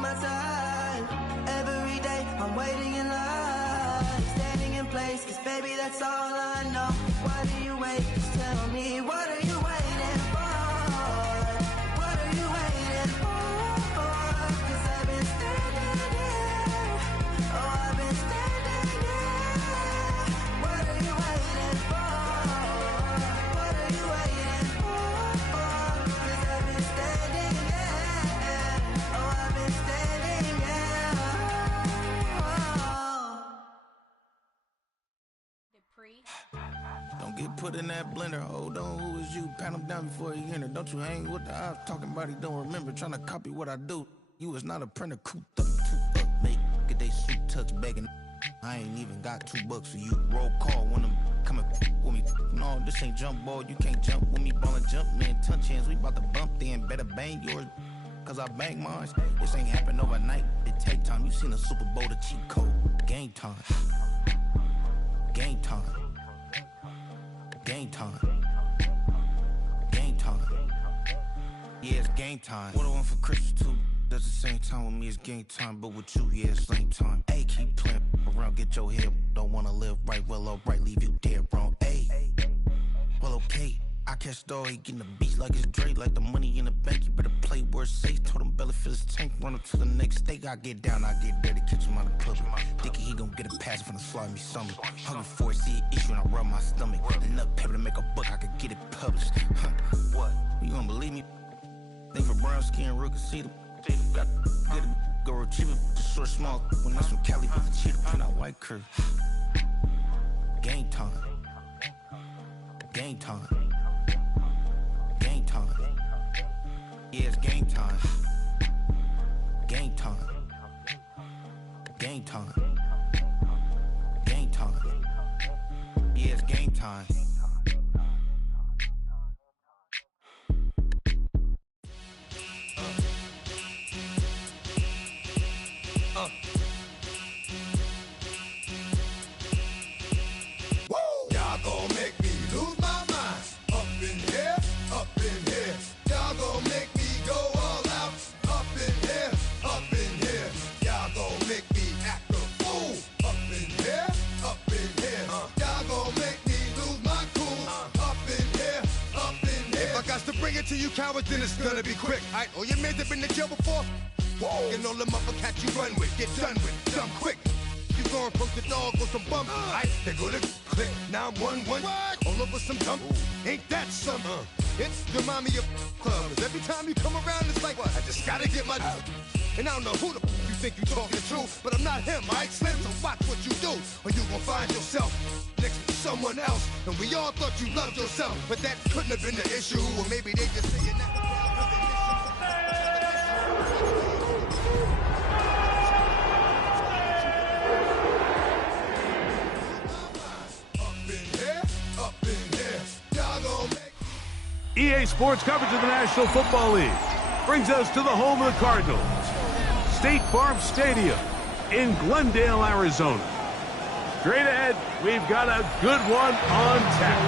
my time. Every day I'm waiting in line, standing in place, cause baby that's all I know. Why do you wait? Just tell me, what are you waiting for? What are you waiting for? Cause I've been standing here. Oh, I've been standing here. What are you waiting for? What are you waiting for? Cause I've been standing here. Oh, I've been standing here. Don't get put in that blender. Hold on, who is you? Pat him down before he enter. Don't you hang with the ops talking about he don't remember. Trying to copy what I do. You is not a printer. Cooped up, too up, mate. Get they suit touch begging. I ain't even got $2 for you. Roll call when I'm coming with me. No, this ain't jump ball. You can't jump with me. Ballin' jump, man. Touch hands. We about to bump then. Better bang yours. Cause I bang mine. This ain't happen overnight. It take time. You seen the Super Bowl, the cheat code. Game time. Game time. Game time. Game time. Yeah, it's game time. What I want for Christmas too. That's the same time with me, it's game time. But with you, yeah, it's same time. Hey, keep playing around, get your head. Don't wanna live right, well, alright, leave you dead wrong. Hey, well, okay. I catch the he getting the beats like it's Dre, like the money in the bank. You better play where it's safe. Told him Bella fill his tank, run up to the next state. I get down, I get dirty, catch him on the public. Thinking he gon' get a pass from the slime me something. Hungry for it, see an issue and I rub my stomach. Enough paper to make a book, I could get it published. What? You don't believe me? Think for brown skin, real can see them. Got get it, go retrieve it, short, small. When that's from Cali, but the cheetah print out white curve. Game time. Game time. Game time. Yeah, it's game time. Game time. Game time. Game time. Yeah, it's game time. To you cowards, then it's gonna be quick. Alright, all your men have been to jail before. Whoa, and all them other cats you run with, get done with, dumb quick. You going from the dog or some bum? Alright, they go to click 911. All over some dump. Ain't that some? It's remind me of clubs. Every time you come around, it's like, I just gotta get my. And I don't know who the you think you talking to, but I'm not him, alright, Slim? So watch what you do, or you gon' find yourself next to someone else. And we all thought you loved yourself, but that couldn't have been the issue. Or maybe they just say you're not EA Sports coverage of the National Football League brings us to the home of the Cardinals, State Farm Stadium in Glendale, Arizona. Straight ahead, we've got a good one on tap.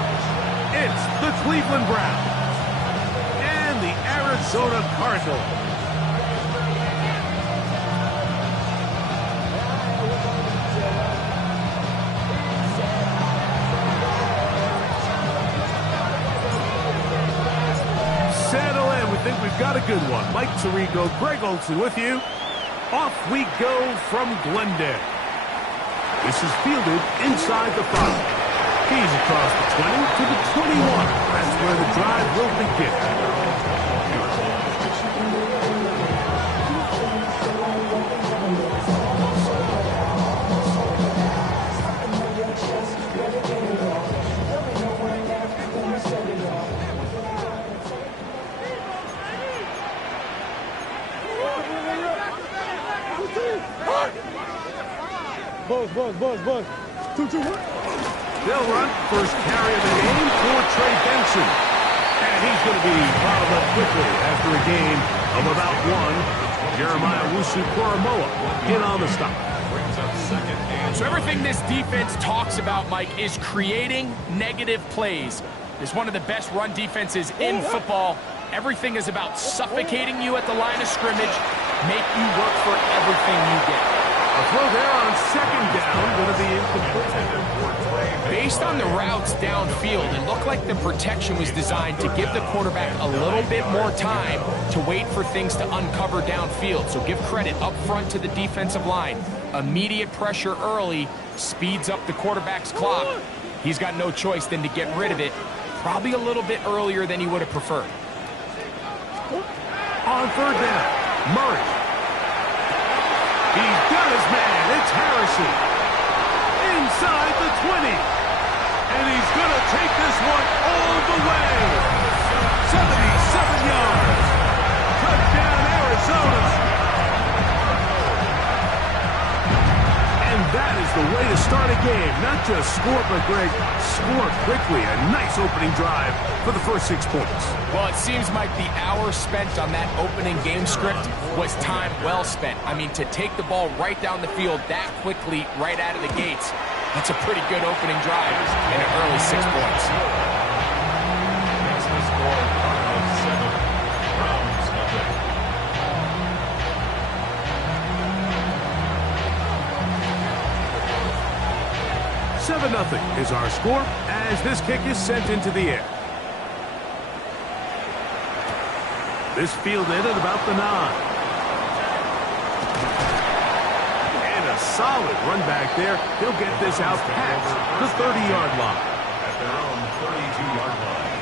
It's the Cleveland Browns and the Arizona Cardinals. Settle in. We think we've got a good one. Mike Tirico, Greg Olson with you. Off we go from Glendale. This is fielded inside the 5. He's across the 20 to the 21. That's where the drive will begin. Buzz. 2-2-1. They'll run first carry of the game for Trey Benson. And he's going to be bottled up quickly after a game of about 1. Jeremiah Wusu-Koromoa in on the stop. So everything this defense talks about, Mike, is creating negative plays. It's one of the best run defenses in football. Everything is about suffocating you at the line of scrimmage, make you work for everything you get. A throw there on second down, going to be incomplete. Based on the routes downfield, it looked like the protection was designed to give the quarterback a little bit more time to wait for things to uncover downfield. So give credit up front to the defensive line. Immediate pressure early speeds up the quarterback's clock. He's got no choice than to get rid of it, probably a little bit earlier than he would have preferred. On third down, Murray. He's got his man. It's Harrison. Inside the 20. And he's going to take this one all the way. 77 yards. Touchdown, Arizona. And that is the way to start a game. Not just score, but Greg, score quickly. A nice opening drive for the first 6 points. Well, it seems like the hour spent on that opening game script was time well spent. I mean, to take the ball right down the field that quickly, right out of the gates, that's a pretty good opening drive in an early 6 points. Next to score, Cardinals 7, Browns nothing. $7-0 is our score as this kick is sent into the air. This fielded at about the 9. And a solid run back there. He'll get this out past the 30-yard line. At their own 32-yard line.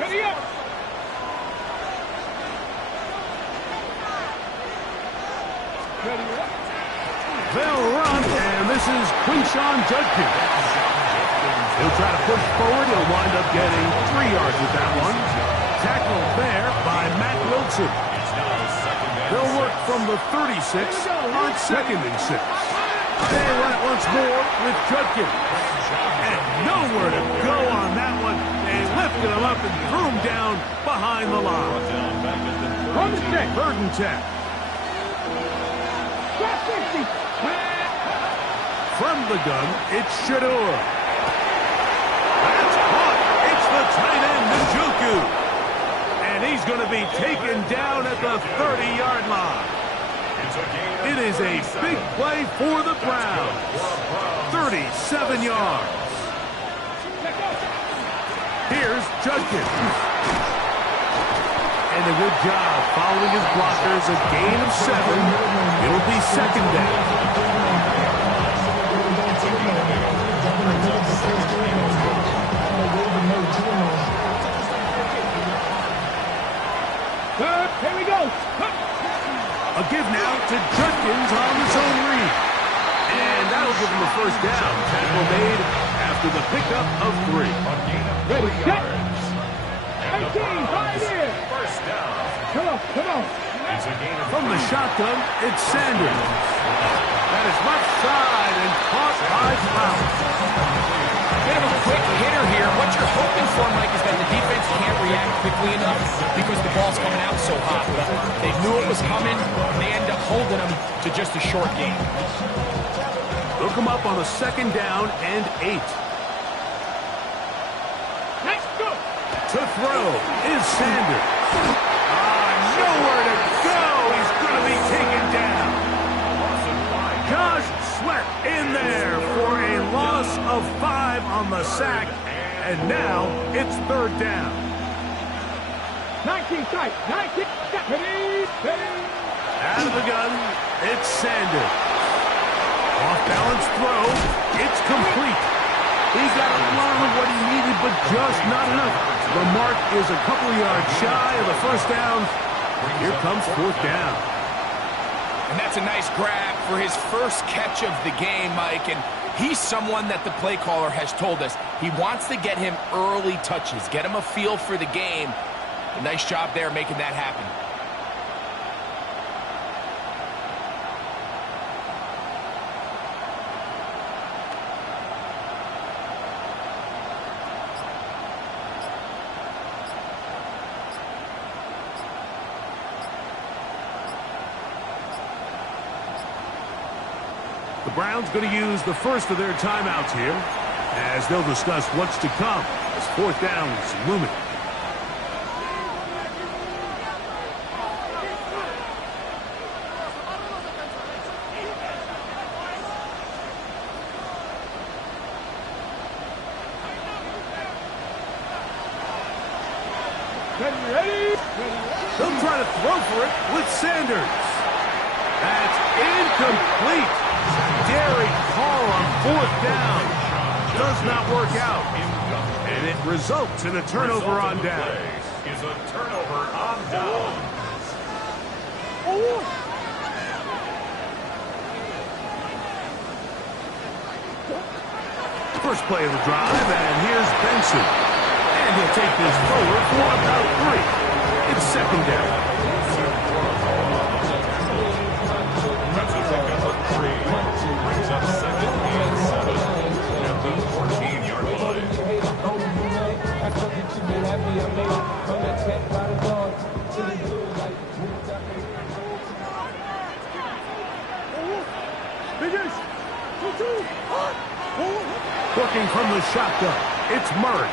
Ready up. They'll run, and this is Quinshawn Judkins. He'll try to push forward. He'll wind up getting 3 yards with that one. Tackled there by Matt Wilson. They'll work from the 36 on 2nd and 6. They run it once more with Judkins. And nowhere to go on that one. They lifted him up and threw him down behind the line. 3rd and 10. From the gun, it's Shador. That's caught. It's the tight end, Njoku. And he's going to be taken down at the 30-yard line. It is a big play for the Browns. 37 yards. Here's Judkins. And a good job following his blockers. A gain of 7. It'll be 2nd down. Here we go. A give now to Judkins on the zone read. And that'll give him a 1st down. Tackle made after the pickup of 3. Ready, set. 18, right in. 1st down. Come on, come on. From the shotgun, it's Sanders. That is left side and caught by Flowers. Bit of a quick hitter here. What you're hoping for, Mike, is that the defense can't react quickly enough because the ball's coming out so hot. But they knew it was coming, and they end up holding them to just a short game. They'll come up on a 2nd down and 8. Let's go. To throw is Sanders. Nowhere to go. He's going to be taken down. Josh Sweat in there for a loss of 5 on the sack. And now it's 3rd down. 19 tight. 19. Ready. Out of the gun, it's Sanders. Off balance throw. It's complete. He got a lot of what he needed, but just not enough. The mark is a couple of yards shy of the 1st down. Here comes 4th down. And that's a nice grab for his first catch of the game, Mike. And he's someone that the play caller has told us he wants to get him early touches, get him a feel for the game. A nice job there making that happen. The Browns going to use the first of their timeouts here as they'll discuss what's to come as 4th down is looming. Ready. They'll try to throw for it with Sanders. That's incomplete. Derek Carr on 4th down. Does not work out. And it results in a turnover on down. Is a turnover on down. First play of the drive, and here's Benson. And he'll take this forward for about 3. It's 2nd down. That's a pickup of 3. Brings up 2nd and 7 at the 14-yard line. Working from the shotgun, it's Murray.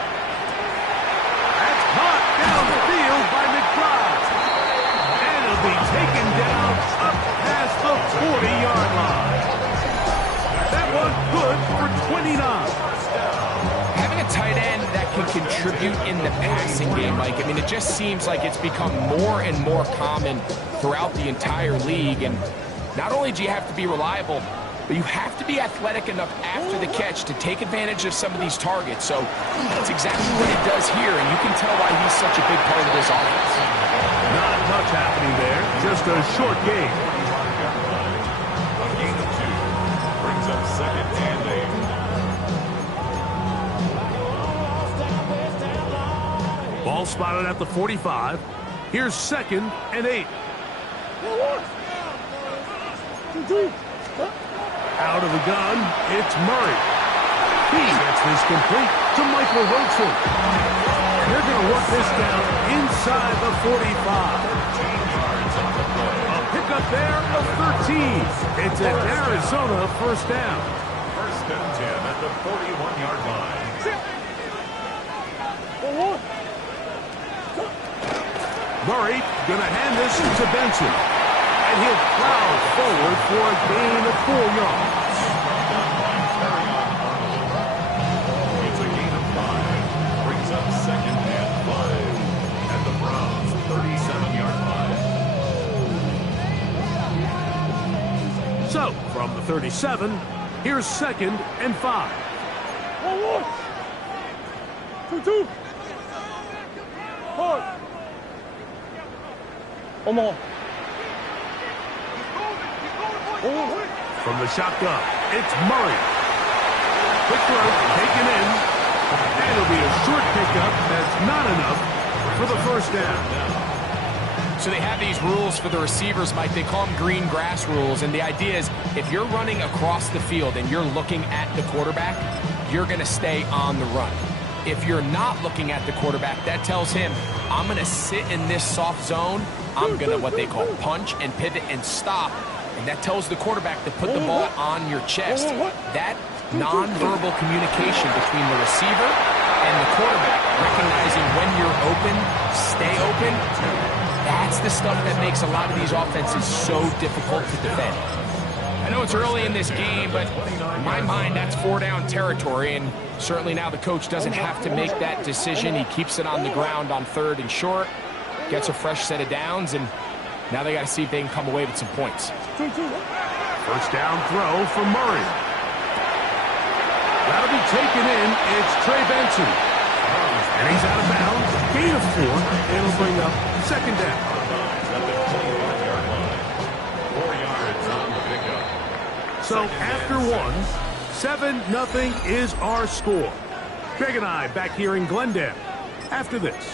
That's caught down the field by McBride. And it'll be taken down up past the 40-yard line. That one good for 29. Having a tight end that can contribute in the passing game, Mike, I mean, it just seems like it's become more and more common throughout the entire league. And not only do you have to be reliable, but you have to be athletic enough after the catch to take advantage of some of these targets. So that's exactly what it does here, and you can tell why he's such a big part of this offense. Not much happening there, just a short game. A gain of 2 brings up 2nd and 8. Ball spotted at the 45. Here's 2nd and 8. Out of the gun, it's Murray. He gets this complete to Michael Wilson. They're going to work this down inside the 45. 13 yards on the play. A pickup there of 13. It's an Arizona 1st down. 1st and 10 at the 41-yard line. Murray going to hand this to Benson. And he'll plow forward for a gain of 4 yards. It's a gain of 5. Brings up 2nd and 5 at the Browns' 37-yard line. So, from the 37, here's 2nd and 5. 2. From the shotgun, it's Murray. Quick throw, taken in. And it'll be a short pickup that's not enough for the 1st down. So they have these rules for the receivers, Mike. They call them green grass rules. And the idea is if you're running across the field and you're looking at the quarterback, you're going to stay on the run. If you're not looking at the quarterback, that tells him, I'm going to sit in this soft zone. I'm going to what they call punch and pivot and stop. And that tells the quarterback to put the ball on your chest. That nonverbal communication between the receiver and the quarterback, recognizing when you're open, stay open, that's the stuff that makes a lot of these offenses so difficult to defend. I know it's early in this game, but in my mind, that's 4-down territory, and certainly now the coach doesn't have to make that decision. He keeps it on the ground on 3rd and short, gets a fresh set of downs, and now they got to see if they can come away with some points. 1st down throw for Murray. That'll be taken in. It's Trey Benson. And he's out of bounds. Gain of 4. It'll bring up 2nd down. At the 21-yard line. 4 yards on the pickup. So after 1, 7-0 is our score. Greg and I back here in Glendale after this.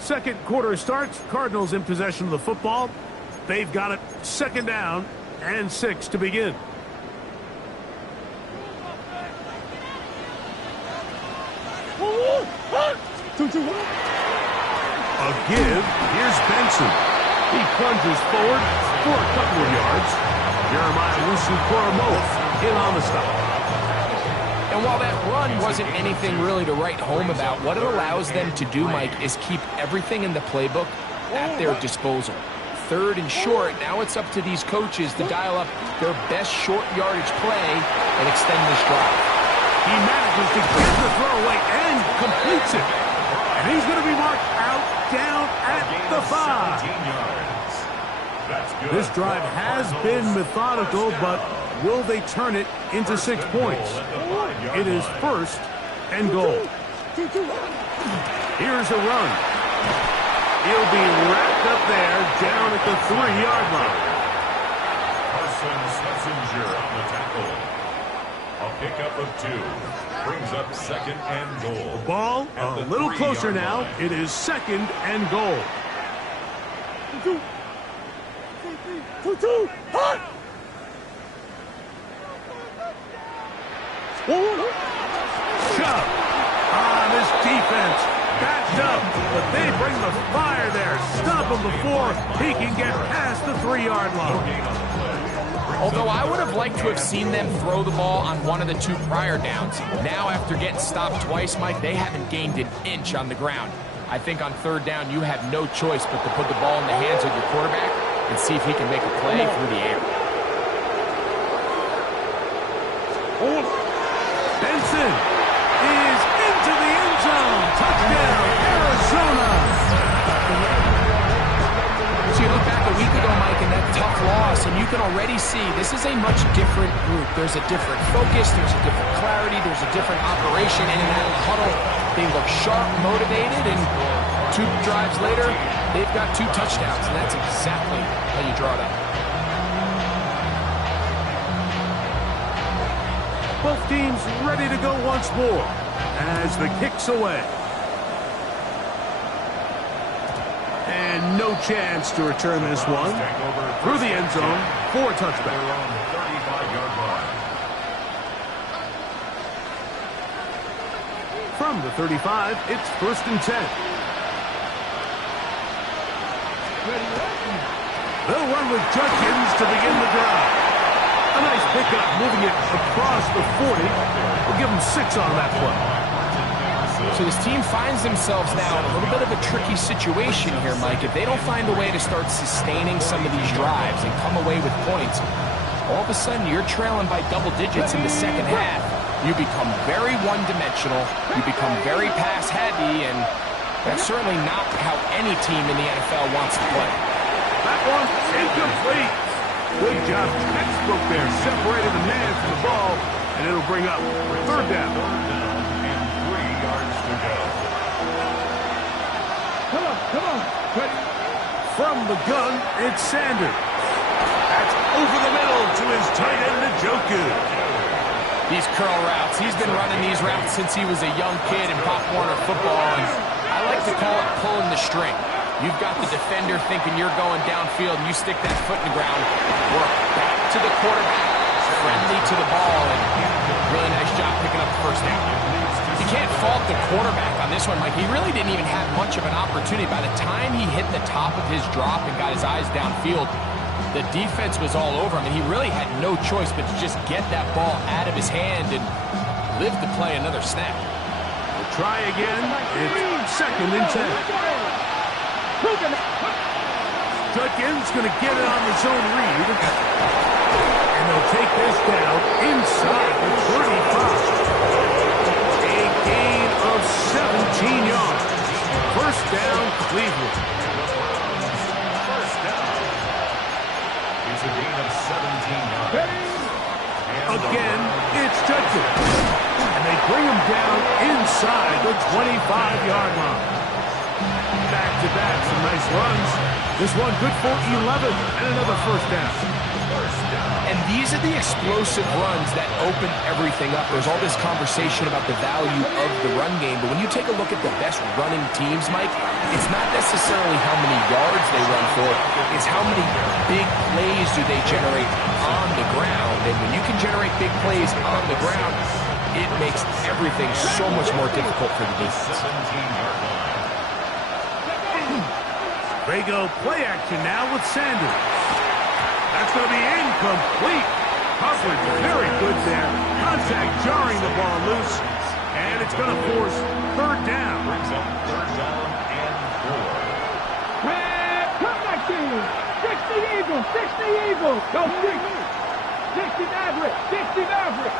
2nd quarter starts. Cardinals in possession of the football. They've got it 2nd down and 6 to begin. A give. Here's Benson. He plunges forward for a couple of yards. Jeremiah Wusu-Koromoa in on the stop. And while that run wasn't anything really to write home about, what it allows them to do, Mike, is keep everything in the playbook at their disposal. 3rd and short, now it's up to these coaches to dial up their best short yardage play and extend this drive. He manages to get the throw away and completes it. And he's going to be marked out down at the 5. This drive has been methodical, but will they turn it into 6 points? It is 1st and goal. Here's a run. He'll be wrapped up there down at the 3-yard line. Messenger on the tackle. A pickup of 2. Brings up 2nd and goal. The ball a little closer now. It is 2nd and goal. 2-2. Hot. Shove. This defense backed up, but they bring the fire there. Stop him before he can get past the 3-yard line. Although I would have liked to have seen them throw the ball on one of the 2 prior downs. Now, after getting stopped twice, Mike, they haven't gained an inch on the ground. I think on 3rd down, you have no choice but to put the ball in the hands of your quarterback and see if he can make a play through the air. Benson is into the end zone. Touchdown, Arizona. So you look back a week ago, Mike, and that tough loss, and you can already see this is a much different group. There's a different focus, there's a different clarity, there's a different operation in and out of the huddle. They look sharp, motivated, and 2 drives later, they've got 2 touchdowns, and that's exactly how you draw it up. Both teams ready to go once more as the kick's away. And no chance to return this one through the end zone for a touchback. From the 35, it's 1st and 10. They'll run with Judkins to begin the drive. A nice pickup, moving it across the 40. We'll give them 6 on that play. So this team finds themselves now in a little bit of a tricky situation here, Mike. If they don't find a way to start sustaining some of these drives and come away with points, all of a sudden you're trailing by double digits in the 2nd half. You become very one-dimensional. You become very pass-heavy, and that's certainly not how any team in the NFL wants to play. That one's incomplete. Good job, textbook there. Separated the man from the ball, and it'll bring up 3rd down. And 3 yards to go. Come on. Ready. From the gun, it's Sanders. That's over the middle to his tight end, Njoku. These curl routes, he's been running these routes since he was a young kid in Pop Warner football, and I like to call it pulling the string. You've got the defender thinking you're going downfield, and you stick that foot in the ground, work back to the quarterback, friendly to the ball, and really nice job picking up the 1st down. You can't fault the quarterback on this one, Mike. He really didn't even have much of an opportunity. By the time he hit the top of his drop and got his eyes downfield, the defense was all over him, and he really had no choice but to just get that ball out of his hand and live to play another snap. We'll try again. It's 2nd and 10. Judkins going to get it on the zone read. And they'll take this down inside the 35. A gain of 17 yards. 1st down, Cleveland. First down. It's a gain of 17 yards. Again, it's Judkins. And they bring him down inside the 25-yard line. Back-to-back, some nice runs. This one good for 11 and another 1st down. And these are the explosive runs that open everything up. There's all this conversation about the value of the run game, but when you take a look at the best running teams, Mike, it's not necessarily how many yards they run for, it's how many big plays do they generate on the ground. And when you can generate big plays on the ground, it makes everything so much more difficult for the defense. They go play action now with Sanders. That's going to be incomplete. Coverage very good there. Contact jarring the ball loose. And it's going to force 3rd down. Brings up 3rd down and 4. Come back team. 60 Eagles. 60 Eagles. Go 60 Maverick. 60 Maverick.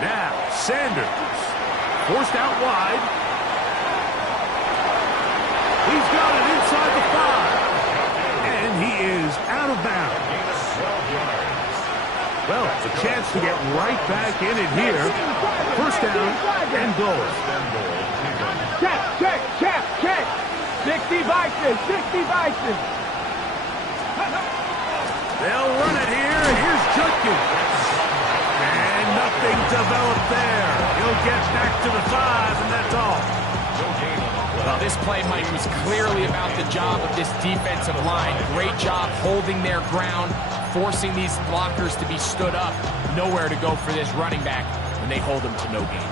Now, Sanders forced out wide. He's got it inside the 5. And he is out of bounds. Well, it's a chance to get right back in it here. First down and goal. Check. 60 Vikings, 60 Vikings. They'll run it here. Here's Judkins. And nothing developed there. He'll get back to the 5, and that's all. Well, this play, Mike, was clearly about the job of this defensive line. Great job holding their ground, forcing these blockers to be stood up. Nowhere to go for this running back, and they hold him to no gain.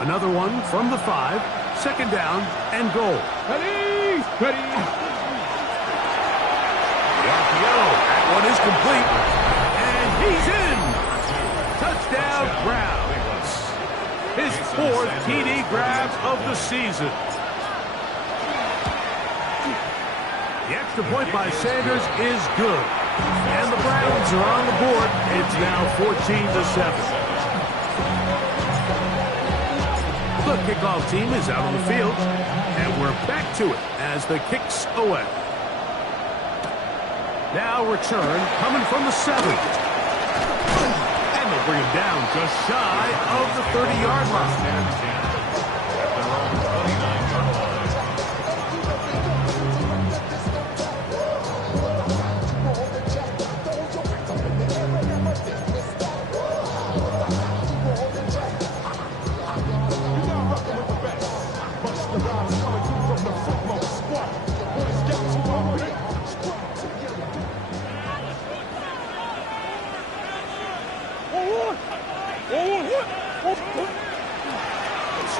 Another one from the 5. Second down and goal. Ready. The RPO. That one is complete. And he's in. Touchdown, Brown. His 4th TD grab of the season. The extra point by Sanders is good. And the Browns are on the board. It's now 14-7. The kickoff team is out on the field, and we're back to it as the kick's away. Now return coming from the 7. And they'll bring him down just shy of the 30-yard line.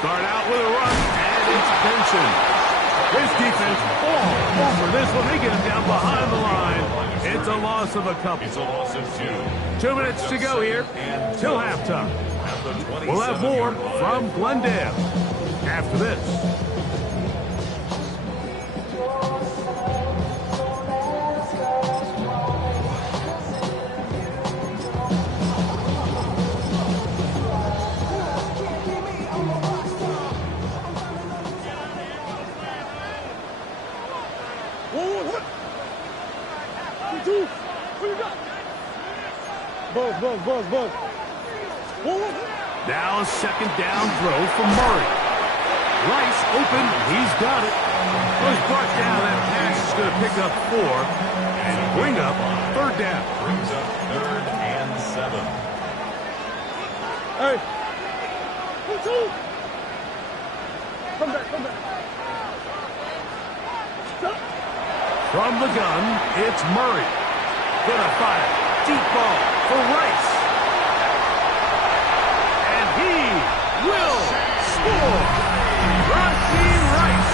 Start out with a run, and it's Benson. His defense all over this one. They get him down behind the line. It's a loss of a couple. It's a loss of 2. 2 minutes to go here till halftime. We'll have more from Glendale after this. Buzz. Now a second down throw from Murray. Rice open. He's got it. Was brought down. That pass is going to pick up 4 and bring up 3rd down. Brings up 3rd and 7. Hey. Come back. From the gun, it's Murray. Gonna fire. Deep ball for Rice. And he will score. Rashee Rice.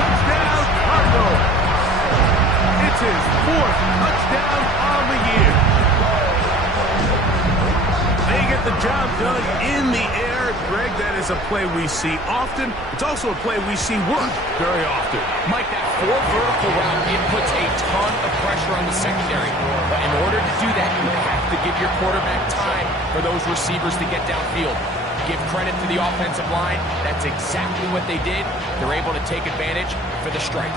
Touchdown, Cardinals. It's his 4th touchdown on the year. They get the job done in the air. Greg, that is a play we see often. It's also a play we see work very often. Mike, that 4 vertical route, it puts a ton of pressure on the secondary. But in order to do that, you have to give your quarterback time for those receivers to get downfield. Give credit to the offensive line. That's exactly what they did. They're able to take advantage for the strike.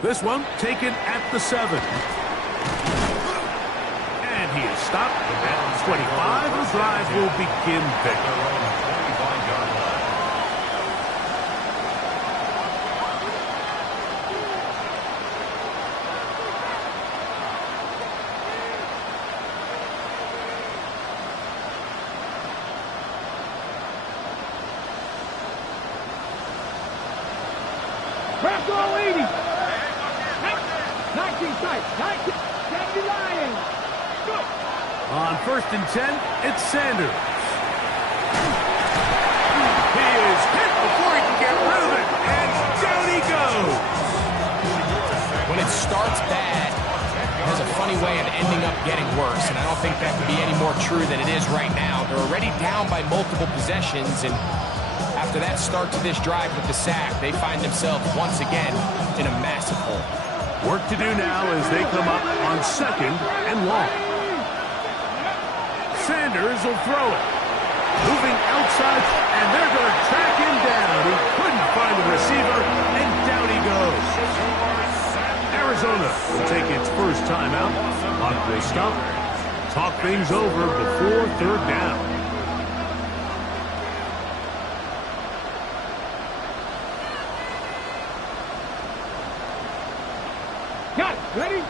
This one taken at the 7. And he is stopped at 25. The drive will begin there. Press all 80. 19 tight. 19. 79. Go. On 1st and 10, it's Sanders. He is hit before he can get rid of it, and down he goes. When it starts bad, it has a funny way of ending up getting worse, and I don't think that could be any more true than it is right now. They're already down by multiple possessions, and after that start to this drive with the sack, they find themselves once again in a massive hole. Work to do now as they come up on 2nd and long. Sanders will throw it. Moving outside, and they're going to track him down. He couldn't find the receiver, and down he goes. Arizona will take its first timeout. Clock will stop. Talk things over before 3rd down. Got it. Ready?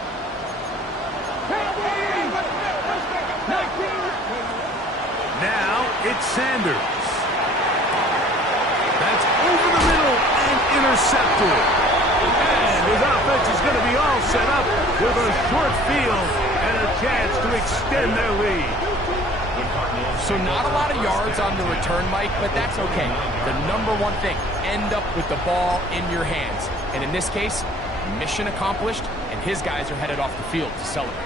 Now it's Sanders. That's over the middle and intercepted. And his offense is going to be all set up with a short field and a chance to extend their lead. So not a lot of yards on the return, Mike, but that's okay. The number one thing, end up with the ball in your hands. And in this case, mission accomplished, and his guys are headed off the field to celebrate.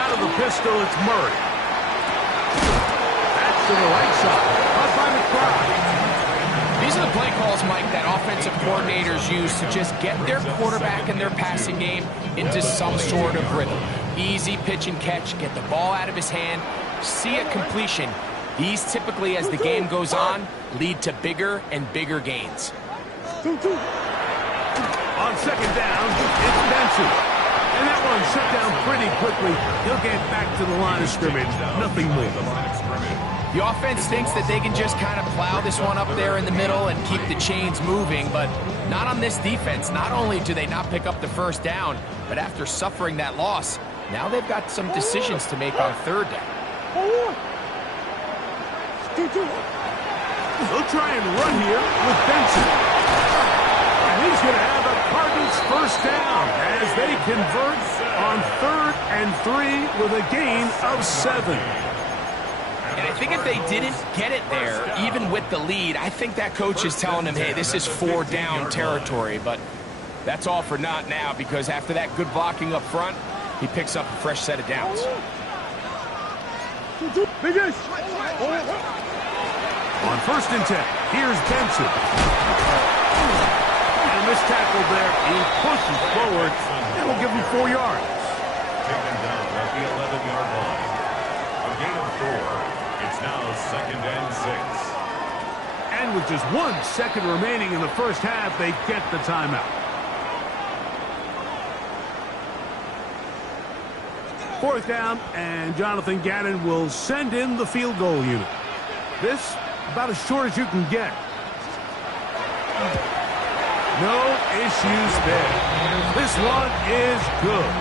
Out of the pistol, it's Murray. That's to the right side. Up by McBride. These are the play calls, Mike, that offensive coordinators use to just get their quarterback and their passing game into some sort of rhythm. Easy pitch and catch, get the ball out of his hand, see a completion. These typically, as the game goes on, lead to bigger and bigger gains. On 2nd down, it's Benson. And that one shut down pretty quickly. He'll get back to the line of scrimmage. Nothing more. The offense thinks that they can just kind of plow this one up there in the middle and keep the chains moving, but not on this defense. Not only do they not pick up the 1st down, but after suffering that loss, now they've got some decisions to make on 3rd down. They'll try and run here with Benson. And he's going to have a Cardinals 1st down as they convert on 3rd and 3 with a gain of 7. And I think if they didn't get it there, even with the lead, I think that coach is telling them, hey, this is 4th down territory. But that's all for naught now, because after that good blocking up front, he picks up a fresh set of downs. On 1st and 10, here's Benson. And this tackle there, he pushes forward, and will give him 4 yards. Taken down at the 11-yard line. A gain of 4. It's now 2nd and 6. And with just 1 second remaining in the 1st half, they get the timeout. 4th down, and Jonathan Gannon will send in the field goal unit. This, about as short as you can get. No issues there. This one is good.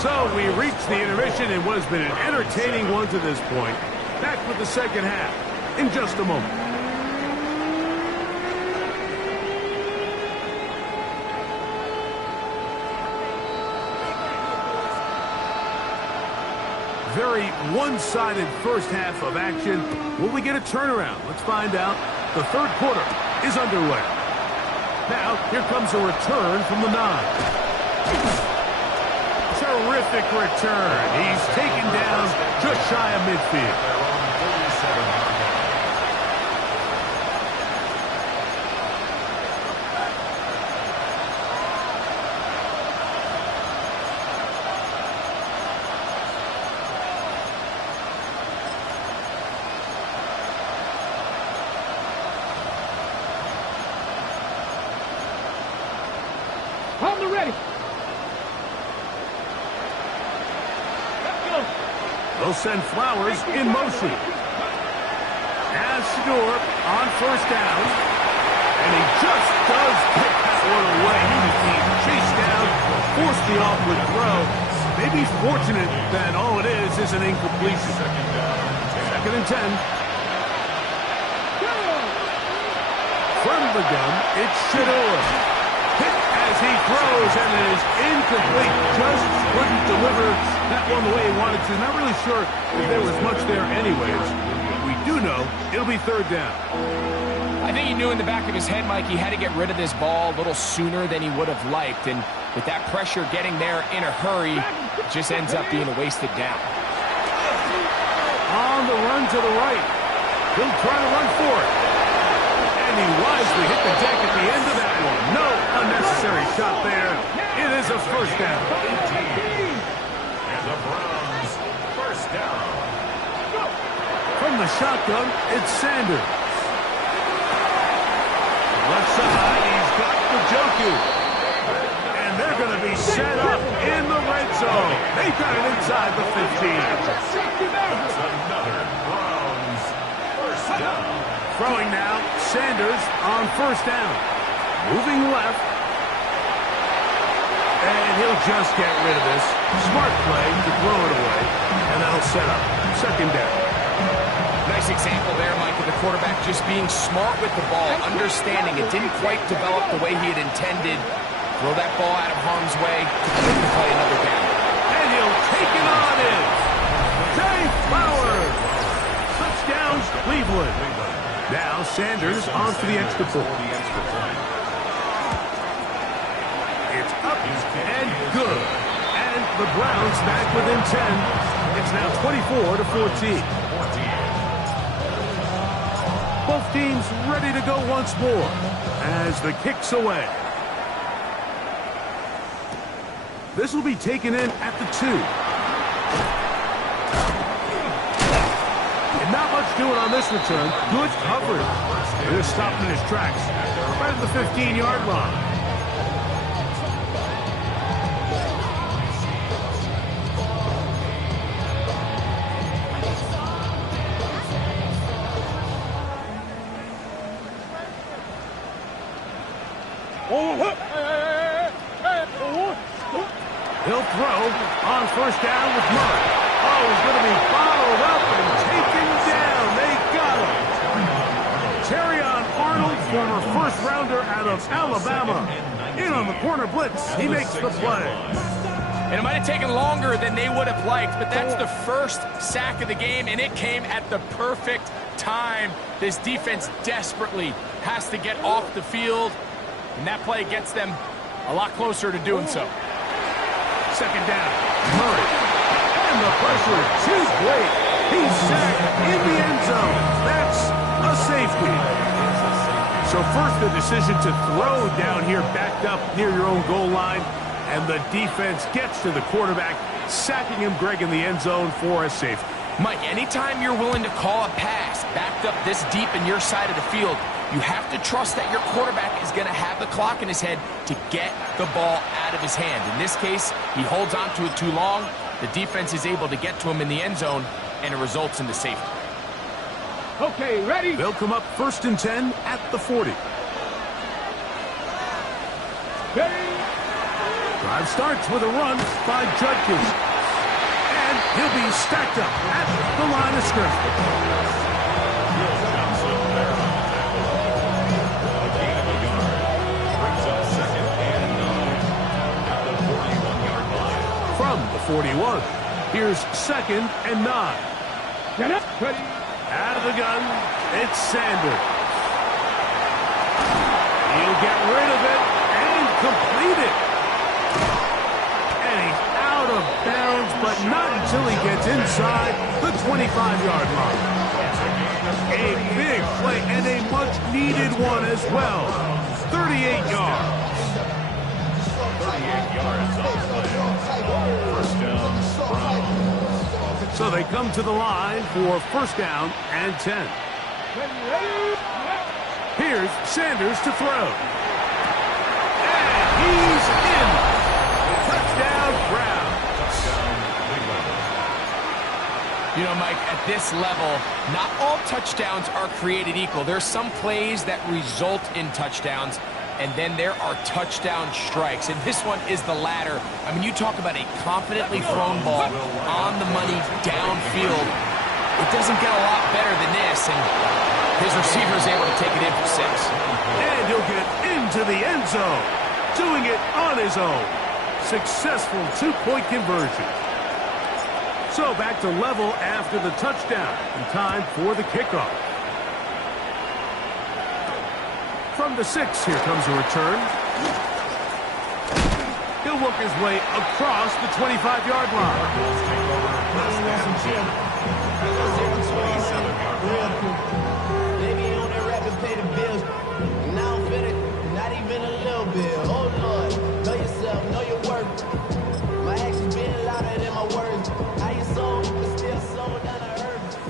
So we reach the intermission in what has been an entertaining one to this point. Back with the 2nd half in just a moment. Very one-sided 1st half of action. Will we get a turnaround? Let's find out. The 3rd quarter is underway. Now, here comes a return from the 9. Terrific return. He's taken down just shy of midfield. On the ready. They'll send Flowers in motion. As Shador on 1st down. And he just does pick that one away. He was being chased down, forced the offward throw. Maybe he's fortunate that all it is an incompletion. 2nd and 10. From the gun, it's Shador. Hit as he throws, and it is incomplete. Just couldn't deliver that one the way he wanted to. Not really sure if there was much there anyways. We do know it'll be 3rd down. I think he knew in the back of his head, Mike, he had to get rid of this ball a little sooner than he would have liked. And With that pressure getting there in a hurry, it just ends up being a wasted down. On the run to the right. He'll try to run for it. And he wisely hit the deck at the end of that one. No unnecessary shot there. It is a first down. And the Browns, first down. From the shotgun, it's Sanders. Left side, he's got the Joku. And they're going to be set up in the red zone. They've got it inside the 15. That's another Browns, first down. Throwing now, Sanders on first down. Moving left. And he'll just get rid of this. Smart play to throw it away. And that'll set up second down. Nice example there, Mike, of the quarterback just being smart with the ball, understanding it didn't quite develop the way he had intended. Throw that ball out of harm's way to play another down. And he'll take it on in. Jay Flowers. Touchdown, Cleveland. Now Sanders on for the extra point. It's up and good. And the Browns back within 10. It's now 24-14. Both teams ready to go once more as the kick's away. This will be taken in at the 2. And not much doing on this return. Good coverage. They're stopped in his tracks right at the 15-yard line. He'll throw on first down with Murray. Oh, he's going to be followed up and taken down. They got him. Terrion Arnold, former first-rounder out of Alabama. In on the corner blitz. He makes the play. And it might have taken longer than they would have liked, but that's the first sack of the game, and it came at the perfect time. This defense desperately has to get off the field, and that play gets them a lot closer to doing so. Second down, Murray. And the pressure too great. He's sacked in the end zone. That's a safety. So first the decision to throw down here backed up near your own goal line. And the defense gets to the quarterback, sacking him, Greg, in the end zone for a safety. Mike, anytime you're willing to call a pass backed up this deep in your side of the field, you have to trust that your quarterback is going to have the clock in his head to get the ball out of his hand. In this case, he holds on to it too long. The defense is able to get to him in the end zone, and it results in the safety. Okay, ready? They'll come up first and 10 at the 40. Drive starts with a run by Judkins. And he'll be stacked up at the line of scrimmage. From the 41, here's second and 9. Get up, ready. Out of the gun, it's Sanders. He'll get rid of it and complete it. And he's out of bounds, but not until he gets inside the 25-yard line. A big play and a much-needed one as well. 38 yards. 38 yards on play. First down, Browns. So they come to the line for first down and 10. Here's Sanders to throw. And he's in. Touchdown, Browns. You know, Mike, at this level, not all touchdowns are created equal. There's some plays that result in touchdowns, and then there are touchdown strikes, and this one is the latter. I mean, you talk about a confidently thrown ball on the money downfield. It doesn't get a lot better than this, and his receiver is able to take it in for 6. And he'll get into the end zone, doing it on his own. Successful two-point conversion. So back to level after the touchdown, and time for the kickoff. From the 6, here comes a return. He'll work his way across the 25-yard line. Cardinals take over first and 10 at their own 27-yard line. Baby, on that rap and pay the bills. And I don't fit it, not even a little bit. Oh, Lord, know yourself, know your worth. My actions being louder than my words. How you sold, but still sold down to earth.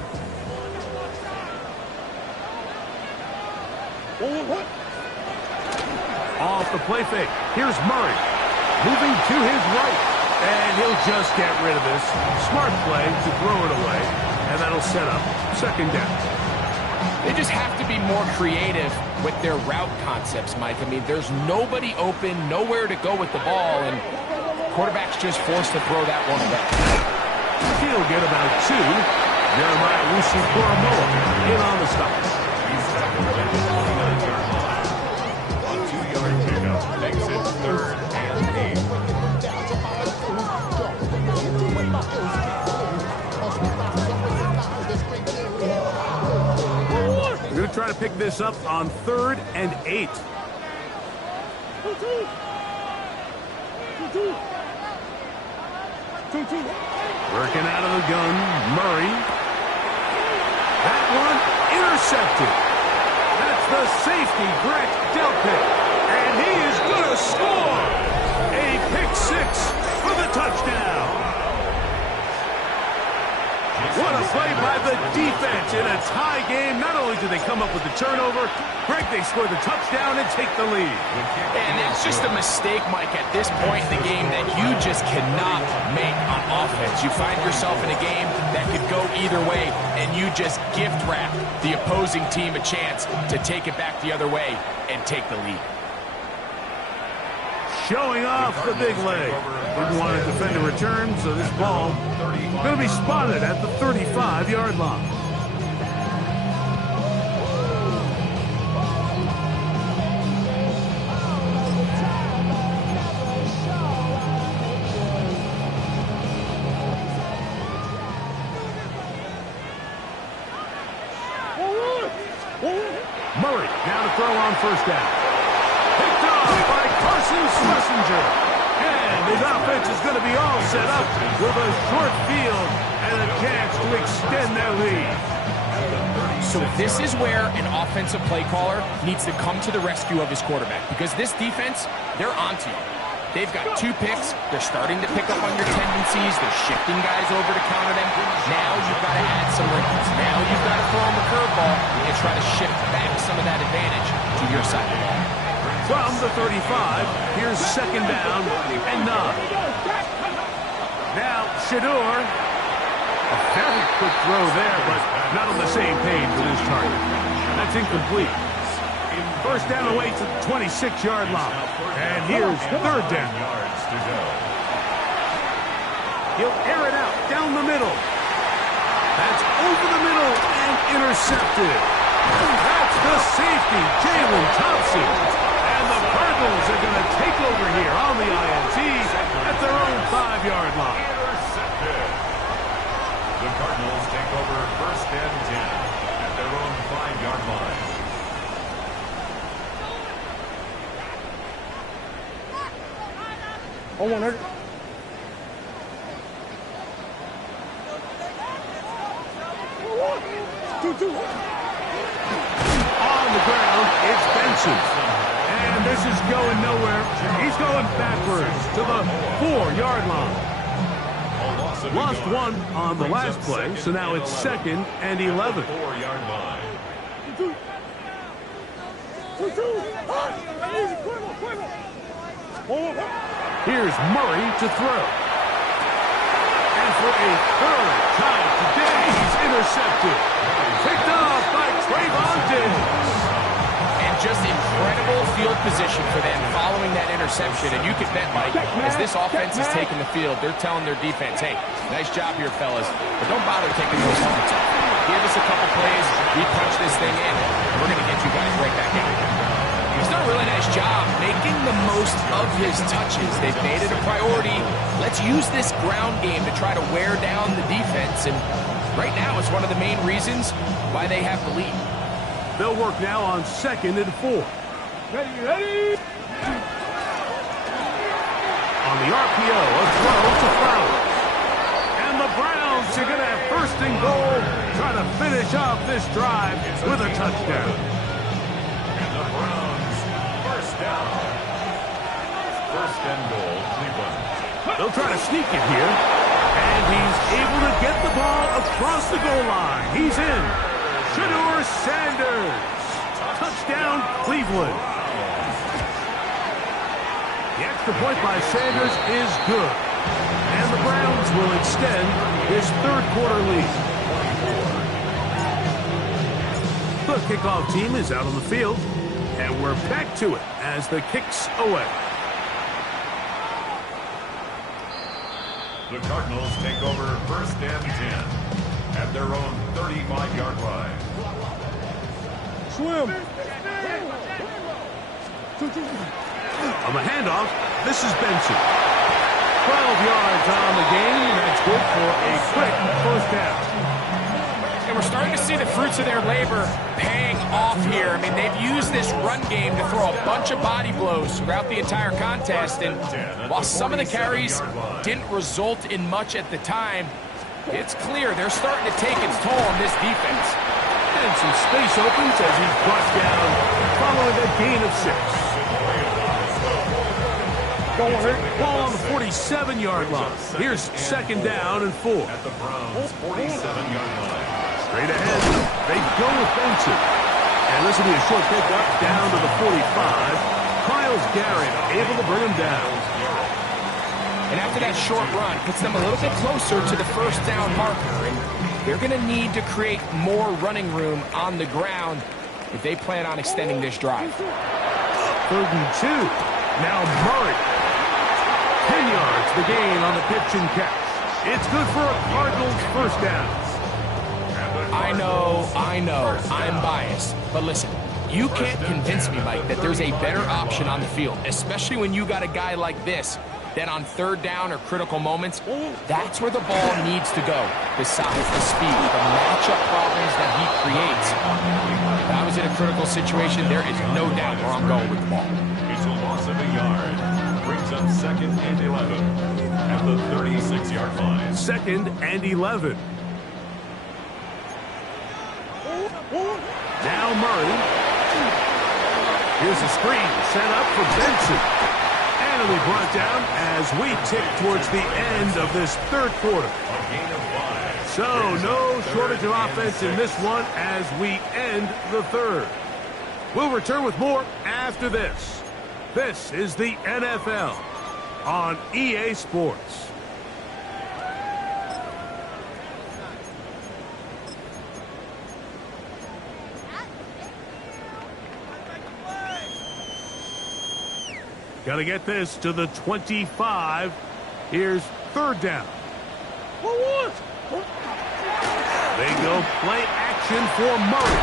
Off the play fake. Here's Murray. Moving to his right. And he'll just get rid of this. Smart play to throw it away. And that'll set up second down. They just have to be more creative with their route concepts, Mike. I mean, there's nobody open, nowhere to go with the ball, and quarterback's just forced to throw that one away. He'll get about 2. Jeremiah Wusu-Koromoa in on the stop. He's tackled at the 29-yard line. A 2-yard pickup makes it third and 8. We're going to try to pick this up on 3rd and 8. Working out of the gun, Murray. That one intercepted. That's the safety, Brett Delpit. And he is going to score. A pick 6 for the touchdown. What a play by the defense in a tie game. Not only did they come up with the turnover, Greg, they score the touchdown and take the lead. And it's just a mistake, Mike, at this point in the game that you just cannot make on offense. You find yourself in a game that could go either way, and you just gift wrap the opposing team a chance to take it back the other way and take the lead. Showing off the big leg. Didn't want to defend a return, so this ball going to be spotted at the 35-yard line. Murray now to throw on first down. Picked off by Carson Schlesinger. And his offense is going to be all set up with a short field and a chance to extend their lead. So this is where an offensive play caller needs to come to the rescue of his quarterback, because this defense, they're onto you. They've got 2 picks. They're starting to pick up on your tendencies. They're shifting guys over to counter them. Now you've got to add some wrinkles. Now you've got to throw them a curveball and try to shift back some of that advantage to your side of the ball. From the 35, here's second down and 9. Now Shador. A very quick throw there, but not on the same page with his target. That's incomplete. First down away to the 26-yard line. And here's third down. He'll air it out down the middle. That's over the middle and intercepted. That's the safety, Jalen Thompson. And the Cardinals are going to take over here on the INT at their own 5-yard line. The Cardinals take over first and 10 at their own 5-yard line. Oh, 100. On the ground, it's Benson. And this is going nowhere. He's going backwards to the 4-yard line. Lost 1 on the last play, so now it's second and 11. 4-yard line. Here's Murray to throw. And for a third time today, he's intercepted. Picked off by Trayvon Diggs. And just incredible field position for them following that interception. And you can bet, Mike, as this offense is taking the field, they're telling their defense, hey, nice job here, fellas, but don't bother taking those helmets off. Give us a couple plays, we punch this thing in, and we're going to get you guys right back out. He's done a really nice job making the most of his touches. They've made it a priority. Let's use this ground game to try to wear down the defense. And right now, it's one of the main reasons why they have the lead. They'll work now on second and 4. Ready. On on the RPO, a throw to Flowers. And the Browns are going to have first and goal, trying to finish off this drive with a touchdown. And the Browns, first down. First and goal, Cleveland. They'll try to sneak it here. And he's able to get the ball across the goal line. He's in. Shedeur Sanders. Touchdown, Cleveland. The extra point by Sanders is good. And the Browns will extend his third quarter lead. The kickoff team is out on the field. And we're back to it as the kick's away. The Cardinals take over first and 10 at their own 35-yard line. Swim. On the handoff, this is Benson. 12 yards on the game. That's good for a quick first down. And we're starting to see the fruits of their labor paying off here. I mean, they've used this run game to throw a bunch of body blows throughout the entire contest. And while some of the carries didn't result in much at the time, it's clear they're starting to take its toll on this defense. And some space opens as he's brought down following a gain of 6. Ball on the 47-yard line. Here's second down and 4. At the Browns' 47-yard line. Straight ahead, they go with Benson. And this will be a short pickup down to the 45. Myles Garrett able to bring him down. And after that short run, puts them a little bit closer to the first down marker. And they're going to need to create more running room on the ground if they plan on extending this drive. 3rd and 2. Now Murray. 10 yards the gain on the pitch and catch. It's good for a Cardinals first down. I know, I'm biased. But listen, you can't convince me, Mike, that there's a better option on the field, especially when you got a guy like this, that on 3rd down or critical moments, that's where the ball needs to go. Besides the speed, the matchup problems that he creates. If I was in a critical situation, there is no doubt where I'm going with the ball. It's a loss of a yard. Brings up 2nd and 11 at the 36-yard line. 2nd and 11. Now Murray. Here's a screen set up for Benson. And it'll be brought down as we tick towards the end of this 3rd quarter. A gain of 5. So no shortage of offense in this one as we end the 3rd. We'll return with more after this. This is the NFL on EA Sports. Got to get this to the 25. Here's 3rd down. They go play action for Murray.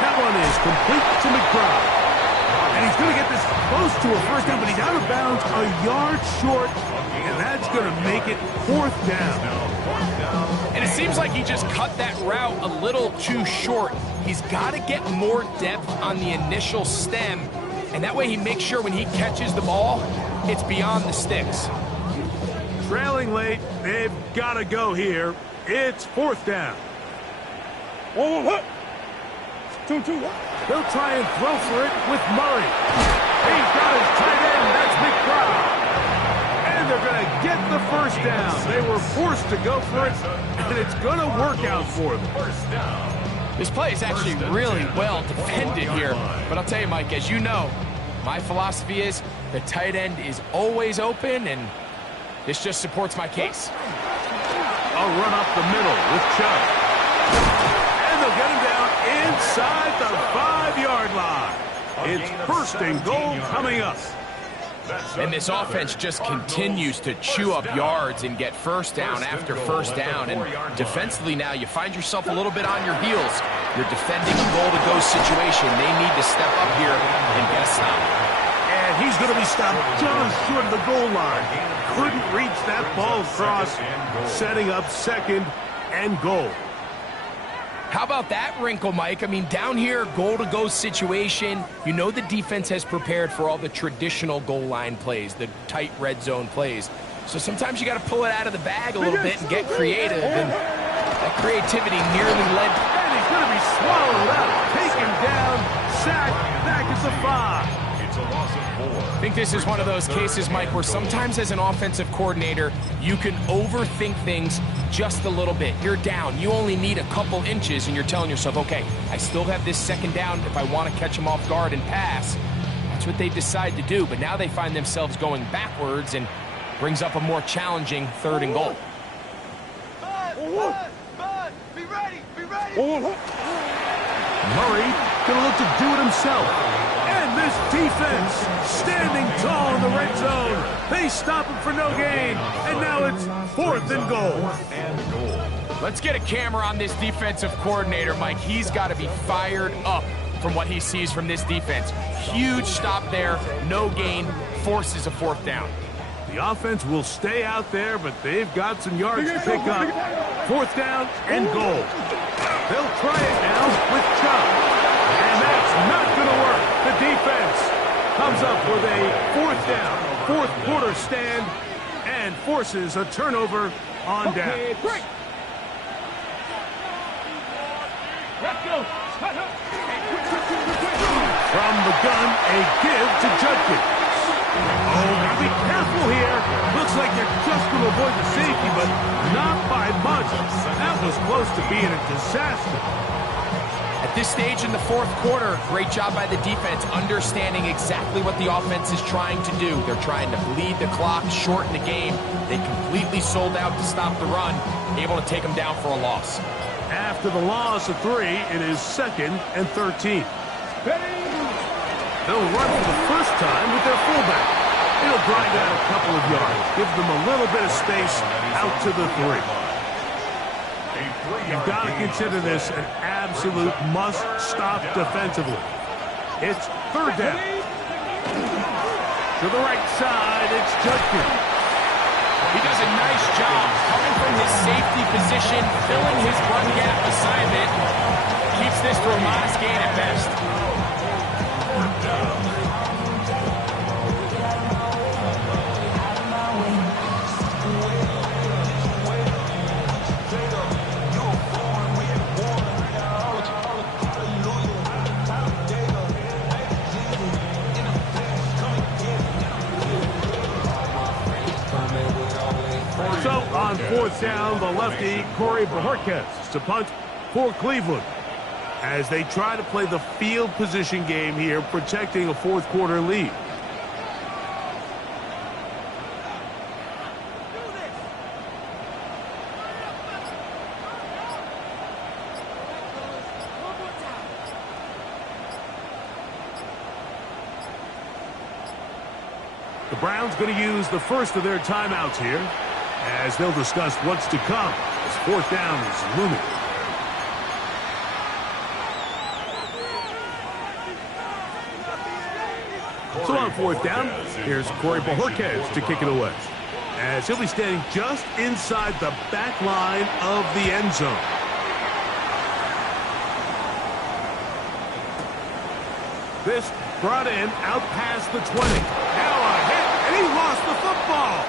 That one is complete to McBride. And he's going to get this close to a first down, but he's out of bounds a yard short, and that's going to make it 4th down. And it seems like he just cut that route a little too short. He's got to get more depth on the initial stem, and that way he makes sure when he catches the ball, it's beyond the sticks. Trailing late, they've got to go here. It's 4th down. 2-2. They'll try and throw for it with Murray. He's got his tight end. That's McBride. And they're going to get the first down. They were forced to go for it, and it's going to work out for them. This play is actually really well defended here. But I'll tell you, Mike, as you know, my philosophy is the tight end is always open, and this just supports my case. A run up the middle with Chubb. And they'll get him down inside the 5-yard line. It's 1st and goal coming up. And this offense just continues to chew up yards and get first down after first down. And defensively now, you find yourself a little bit on your heels. You're defending a goal-to-go situation. They need to step up here and get a stop. And he's going to be stopped just short of the goal line. Couldn't reach that ball across, setting up 2nd and goal. How about that wrinkle, Mike? I mean, down here, goal-to-go situation, you know the defense has prepared for all the traditional goal line plays, the tight red zone plays. So sometimes you got to pull it out of the bag a little bit and get creative, and that creativity nearly led. And he's going to be swallowed up, taken down, sacked, back at the 5. It's a loss of 4. I think this is one of those cases, Mike, where sometimes as an offensive coordinator, you can overthink things just a little bit. You're down. You only need a couple inches, and you're telling yourself, okay, I still have this second down if I want to catch them off guard and pass. That's what they decide to do, but now they find themselves going backwards and brings up a more challenging 3rd and goal. Bud, be ready, be ready. Murray going to look to do it himself. And this defense standing tall in the red zone. They stop him for no gain. And now it's 4th and goal. Let's get a camera on this defensive coordinator, Mike. He's got to be fired up from what he sees from this defense. Huge stop there, no gain, forces a 4th down. The offense will stay out there, but they've got some yards to pick up. 4th down and goal. They'll try it now with Chubb. And that's not going to work. The defense comes up with a 4th down, 4th quarter stand, and forces a turnover on down. From the gun, a give to Judkins. Oh, now be careful here. Looks like they're just going to avoid the safety, but not by much. That was close to being a disaster. At this stage in the 4th quarter, great job by the defense, understanding exactly what the offense is trying to do. They're trying to bleed the clock, shorten the game. They completely sold out to stop the run, able to take them down for a loss. After the loss of 3, it is 2nd and 13. They'll run for the first time with their fullback. He'll grind out a couple of yards, give them a little bit of space out to the 3. You've got to consider this an absolute must-stop defensively. It's 3rd down. To the right side, it's Judkins. He does a nice job coming from his safety position, filling his run gap assignment. Keeps this to a modest gain at best. So on 4th down, the lefty Corey Bojorquez to punt for Cleveland as they try to play the field position game here, protecting a 4th quarter lead. The Browns going to use the first of their timeouts here as they'll discuss what's to come as 4th down is looming. So on 4th down, here's Corey Bojorquez to kick it away as he'll be standing just inside the back line of the end zone. This brought in out past the 20. Now a hit, and he lost the football.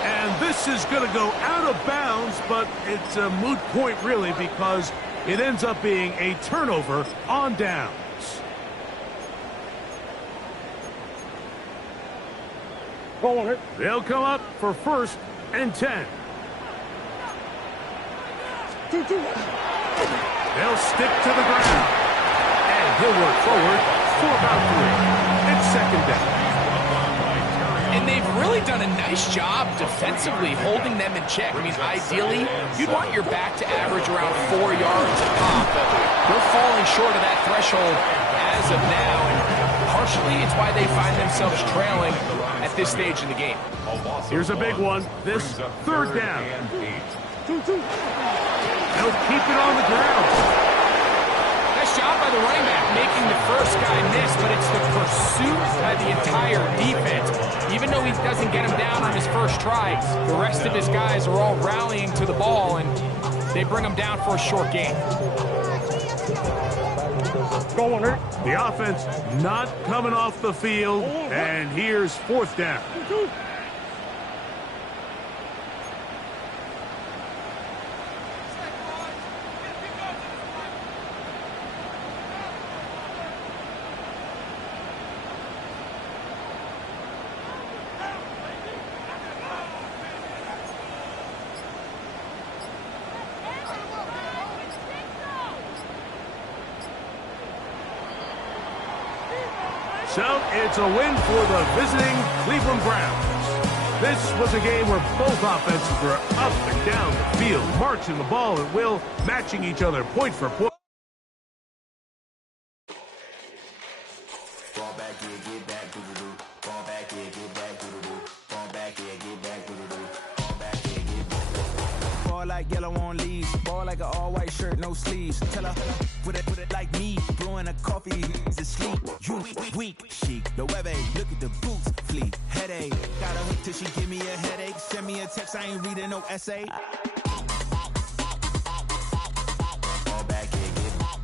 And this is going to go out of bounds, but it's a moot point really because it ends up being a turnover on downs. They'll come up for 1st and 10. They'll stick to the ground. And he'll work forward for about 3. It's 2nd down. And they've really done a nice job defensively holding them in check. I mean, ideally, you'd want your back to average around 4 yards a pop, but they're falling short of that threshold as of now. And partially, it's why they find themselves trailing at this stage in the game. Here's a big one. This 3rd down. They'll keep it on the ground. Nice job by the running back making the first guy miss, but it's the pursuit by the entire defense. Even though he doesn't get him down on his first try, the rest of his guys are all rallying to the ball, and they bring them down for a short gain. The offense not coming off the field, and here's 4th down. So it's a win for the visiting Cleveland Browns. This was a game where both offenses were up and down the field, marching the ball at will, matching each other point for point. Ball back here, get back, doo-doo-doo. Ball back here, get back, doo-doo-doo. Ball back here, get back, doo-doo-doo. Ball back here, get back. Ball like yellow on leaves. Ball like an all-white shirt, no sleeves. Tell her, put it like me. Blowing a coffee, to sleep. You weak, chic. The webby, look at the boots, fleet. Headache, got a hook till she give me a headache. Send me a text, I ain't reading no essay. Ball back here, get back.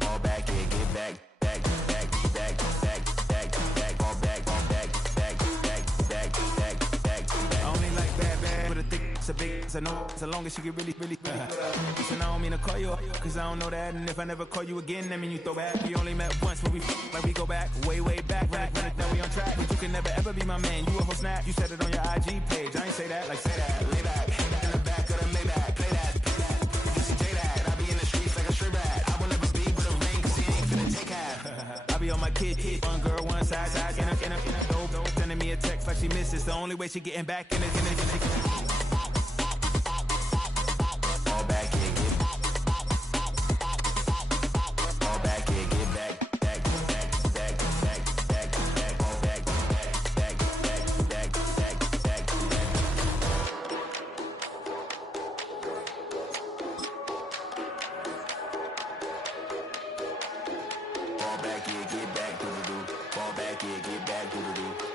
Ball back here, get back. Back, back, back, back, back, back. Ball back, back, back, back, back, back, back. I only like bad, but a thick, it's a big, it's a no, as long as she get really. Listen, I don't mean to call you up, cause I don't know that. And if I never call you again, that mean you throw back. We only met once, but we like we go back, way back. Run it, now we on track. But you can never ever be my man. You a whole snap, you said it on your IG page. I ain't say that, like say that. Lay back, in the back of the Maybach. Play that. You see J that, I be in the streets like a straight rat. I will never be with a ring, cause he ain't finna take half. I be on my kid, one girl, one side, in a dope. Sending me a text like she misses. The only way she getting back in it. Ball back here, get back, doo-doo-doo. Ball back here, get back, doo-doo-doo.